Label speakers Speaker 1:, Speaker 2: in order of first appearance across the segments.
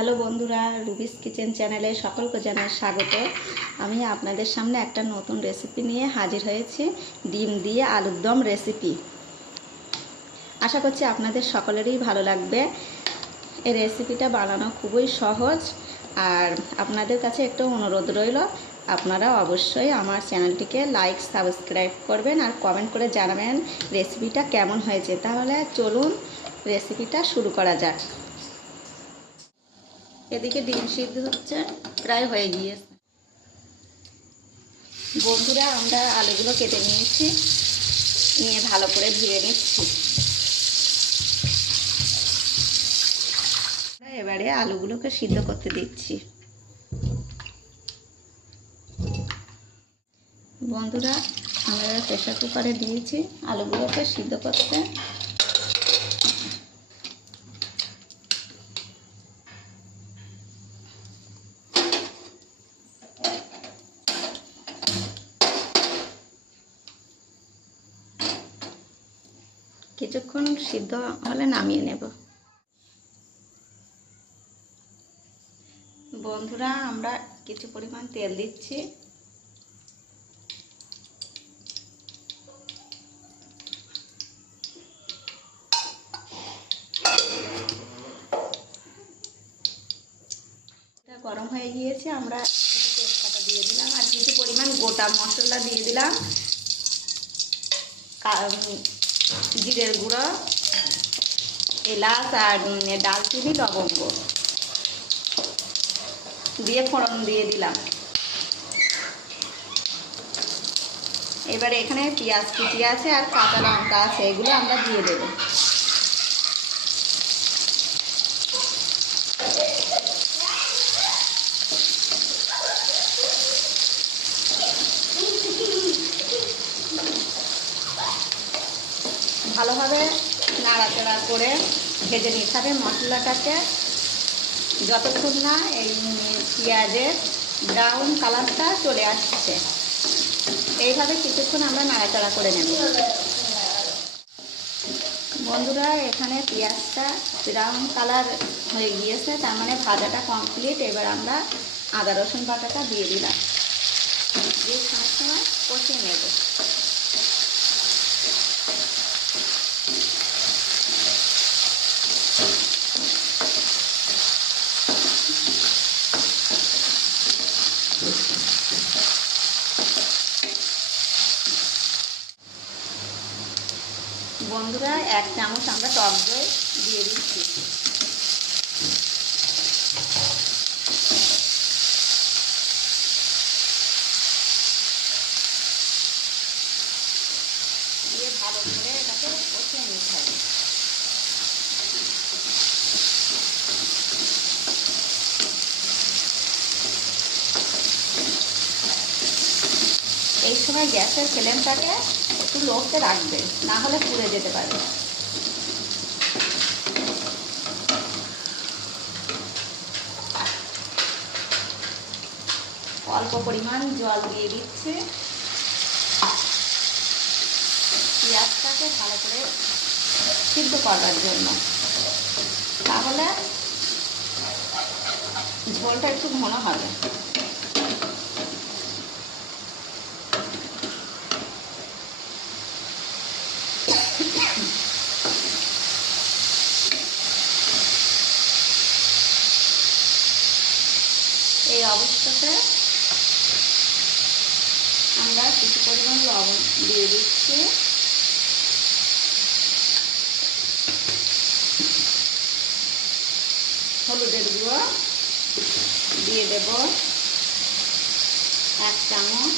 Speaker 1: Hello বন্ধুরা, রুবিস kitchen চ্যানেলে সকলকে জানাই স্বাগত। আমি আপনাদের সামনে একটা নতুন রেসিপি নিয়ে হাজির হয়েছি, ডিম দিয়ে আলুর দম রেসিপি আশা করছি আপনাদের সকলেরই ভালো লাগবে। এই রেসিপিটা বানানো খুবই সহজ আর আপনাদের কাছে একটু অনুরোধ রইল, আপনারা অবশ্যই আমার চ্যানেলটিকে লাইক সাবস্ক্রাইব করবেন আর কমেন্ট করে জানাবেন রেসিপিটা কেমন হয়েছে। তাহলে চলুন রেসিপিটা শুরু করা যাক। এদিকে ডিম সিদ্ধ হচ্ছে, প্রায় হয়ে গিয়েছে। বন্ধুরা, আমরা আলুগুলো কেটে নিয়েছি, নিয়ে ভালো করে ধুয়ে নিচ্ছি। এবারে আলুগুলোকে সিদ্ধ করতে দিচ্ছি। বন্ধুরা, আমরা প্রেশার কুকারে দিয়েছি আলুগুলোকে সিদ্ধ করতে। কিছুক্ষণ সিদ্ধ হলে নামিয়ে নেব। বন্ধুরা, আমরা কিছু পরিমাণ তেল দিচ্ছি। গরম হয়ে গিয়েছে, আমরা তেজপাতা দিয়ে দিলাম আর কিছু পরিমাণ গোটা মশলা দিয়ে দিলাম। জিরের গুঁড়ো, এলাচ আর ডালচিনি লবঙ্গ। দিয়ে ফোড়ন দিয়ে দিলাম। এবারে এখানে পেঁয়াজ কুচি আছে আর কাঁচা লঙ্কা আছে, এগুলো আমরা দিয়ে দেবো ভালোভাবে নাড়াচাড়া করে ভেজে নিতে হবে মশলাটাকে। যতক্ষণ না এই পেঁয়াজের ব্রাউন কালারটা চলে আসছে, এইভাবে কিছুক্ষণ আমরা নাড়াচাড়া করে নেব। বন্ধুরা, এখানে পেঁয়াজটা ব্রাউন কালার হয়ে গিয়েছে, তার মানে ভাজাটা কমপ্লিট এবার আমরা আদা রসুন বাটাটা দিয়ে দিলাম। দিয়ে সময় কষিয়ে নেব। বন্ধুরা, এক চামচ আমরা টক দই দিয়ে দিচ্ছি। দিয়ে ভালো করে এটাকে কষিয়ে নিতে হবে। এই সময় গ্যাসের ফ্লেমটাকে একটু লোকতে রাখবে, না হলে পুড়ে যেতে পারে অল্প পরিমাণ জল দিয়ে দিচ্ছে। পেঁয়াজটাকে ভালো করে সিদ্ধ করার জন্য। তাহলে ঝোলটা একটু ঘন হবে এই অবস্থাতে আমরা কিছু পরিমাণ লবণ দিয়ে দিচ্ছি। হলুদের গুঁড়ো দিয়ে দেব এক চামচ।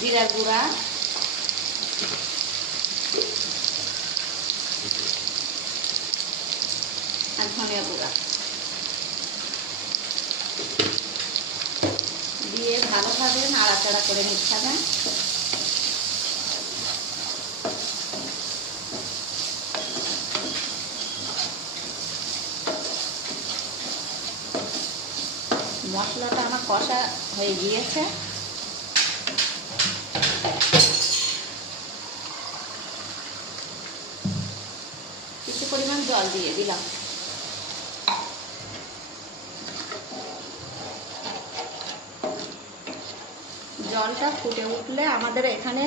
Speaker 1: জিরা গুঁড়া ধনিয়া গুঁড়া। দিয়ে ভালোভাবে নাড়াচাড়া করে নিচ্ছে হবে। মশলাটা আমার কষা হয়ে গিয়েছে। কিছু পরিমাণ জল দিয়ে দিলাম। জলটা ফুটে উঠলে আমাদের এখানে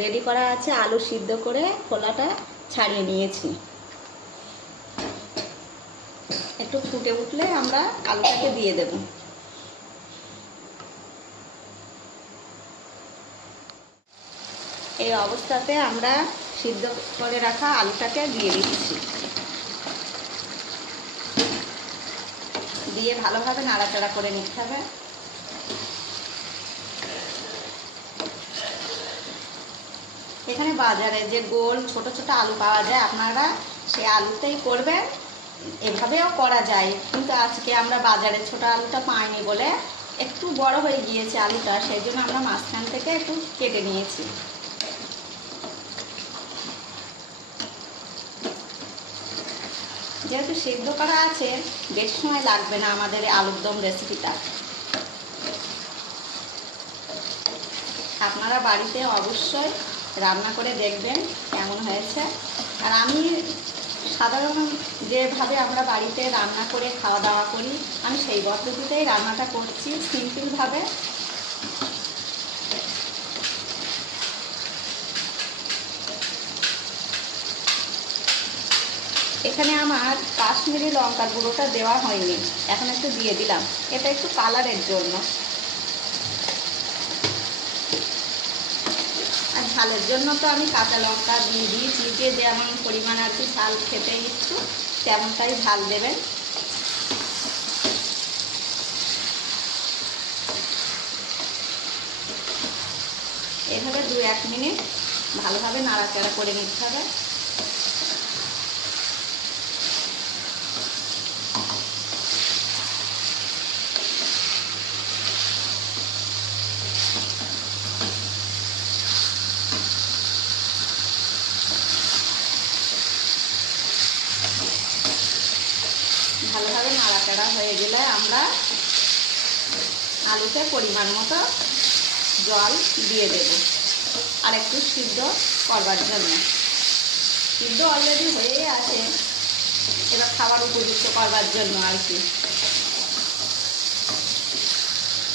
Speaker 1: রেডি করা আছে আলু সিদ্ধ করে খোলাটা ছাড়িয়ে নিয়েছি। একটু ফুটে উঠলে আমরা আলুটাকে দিয়ে দেব। এই অবস্থাতে আমরা সিদ্ধ করে রাখা আলুটাকে দিয়ে দিচ্ছি। দিয়ে ভালোভাবে নাড়াচাড়া করে নিতে হবে। এখানে বাজারে যে গোল ছোট ছোট আলু পাওয়া যায়, আপনারা সেই আলুতেই করবেন। এভাবেও করা যায়। কিন্তু আজকে আমরা বাজারে ছোট আলুটা পাইনি বলে একটু বড় হয়ে গিয়েছে আলুটা, সেই জন্য আমরা মাঝখান থেকে একটু কেটে নিয়েছি। যেহেতু সেদ্ধ করা আছে, বেশি সময় লাগবে না আমাদের আলুর দম রেসিপিটা আপনারা বাড়িতে অবশ্যই রান্না করে দেখবেন কেমন হয়েছে। আর আমি সাধারণ যেভাবে আমরা বাড়িতে রান্না করে খাওয়া দাওয়া করি, আমি সেই পদ্ধতিতেই রান্নাটা করছি সিম্পলভাবে। এখানে আমার কাশ্মীরি লঙ্কার গুঁড়োটা দেওয়া হয়নি, এখন একটু দিয়ে দিলাম। এটা একটু কালারের জন্য আর ঝালের জন্য তো আমি কাঁচা লঙ্কা দিয়ে দিয়েছি যে যেমন পরিমাণ আর কি ঝাল খেতে ইচ্ছু তেমনটাই ঝাল দেবেন। এভাবে দু এক মিনিট ভালোভাবে নাড়াচাড়া করে নিতে হবে ভালোভাবে নাড়াচাড়া হয়ে গেলে আমরা আলুতে পরিমাণ মতো জল দিয়ে দেব। আর একটু সিদ্ধ করবার জন্য। সিদ্ধ অলরেডি হয়েই আছে। এবার খাবার উপযুক্ত করবার জন্য আর কি।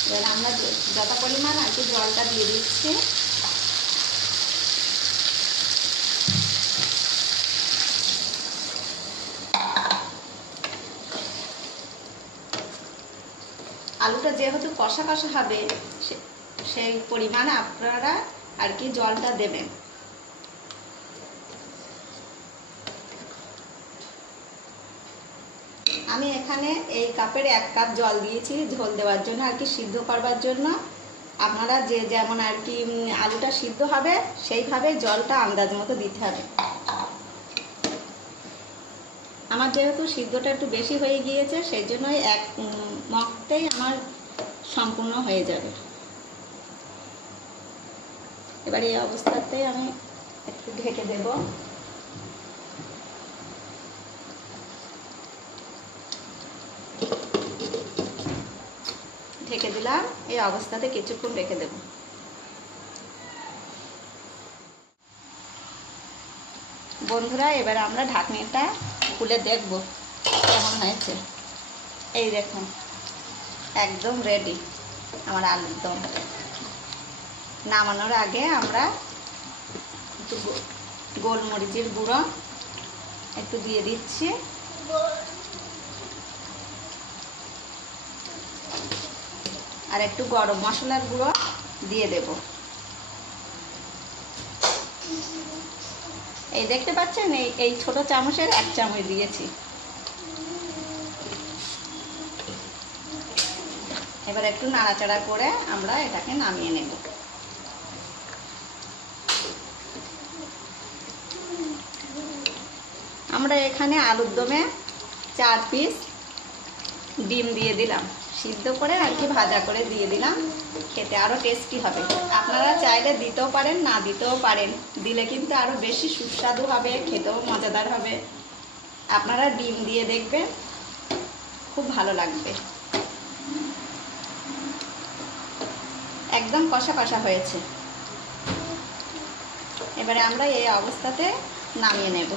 Speaker 1: এবার আমরা যত পরিমাণ আর কি জলটা দিয়ে দিচ্ছি আলুটা যেহেতু কষা কষা হবে সেই পরিমাণে আপনারা আর কি জলটা দেবেন। আমি এখানে এই কাপের এক কাপ জল দিয়েছি, ঝোল দেওয়ার জন্য আর কি, সিদ্ধ করবার জন্য। আপনারা যে যেমন আর কি আলুটা সিদ্ধ হবে, সেইভাবে জলটা আন্দাজ মতো দিতে হবে। আমার যেহেতু সিদ্ধটা একটু বেশি হয়ে গিয়েছে, সেই জন্যই এক মগতেই আমার সম্পূর্ণ হয়ে যাবে। এবার এই অবস্থাতে আমি একটু ঢেকে দেব। ঢেকে দিলাম, এই অবস্থাতে কিছুক্ষণ রেখে দেব। বন্ধুরা, এবার আমরা ঢাকনিটা খুলে দেখব কেমন হয়েছে। এই দেখুন। একদম রেডি আমার আলুর দম নামানোর আগে আমরা একটু গোলমরিচের গুঁড়ো একটু দিয়ে দিচ্ছি। আর একটু গরম মশলার গুঁড়ো দিয়ে দেব। এই দেখতে পাচ্ছেন, এই এই ছোট চামচের এক চামচ দিয়েছি। এবার একটু নাড়াচাড়া করে আমরা এটাকে নামিয়ে নেব। আমরা এখানে আলুর দমে চার পিস ডিম দিয়ে দিলাম। সিদ্ধ করে আর কি ভাজা করে দিয়ে দিলাম। খেতে আরও টেস্টি হবে। আপনারা চাইলে দিতেও পারেন, না দিতেও পারেন। দিলে কিন্তু আরও বেশি সুস্বাদু হবে, খেতেও মজাদার হবে। আপনারা ডিম দিয়ে দেখবেন, খুব ভালো লাগবে। একদম কষা কষা হয়েছে। এবারে আমরা এই অবস্থাতে নামিয়ে নেব।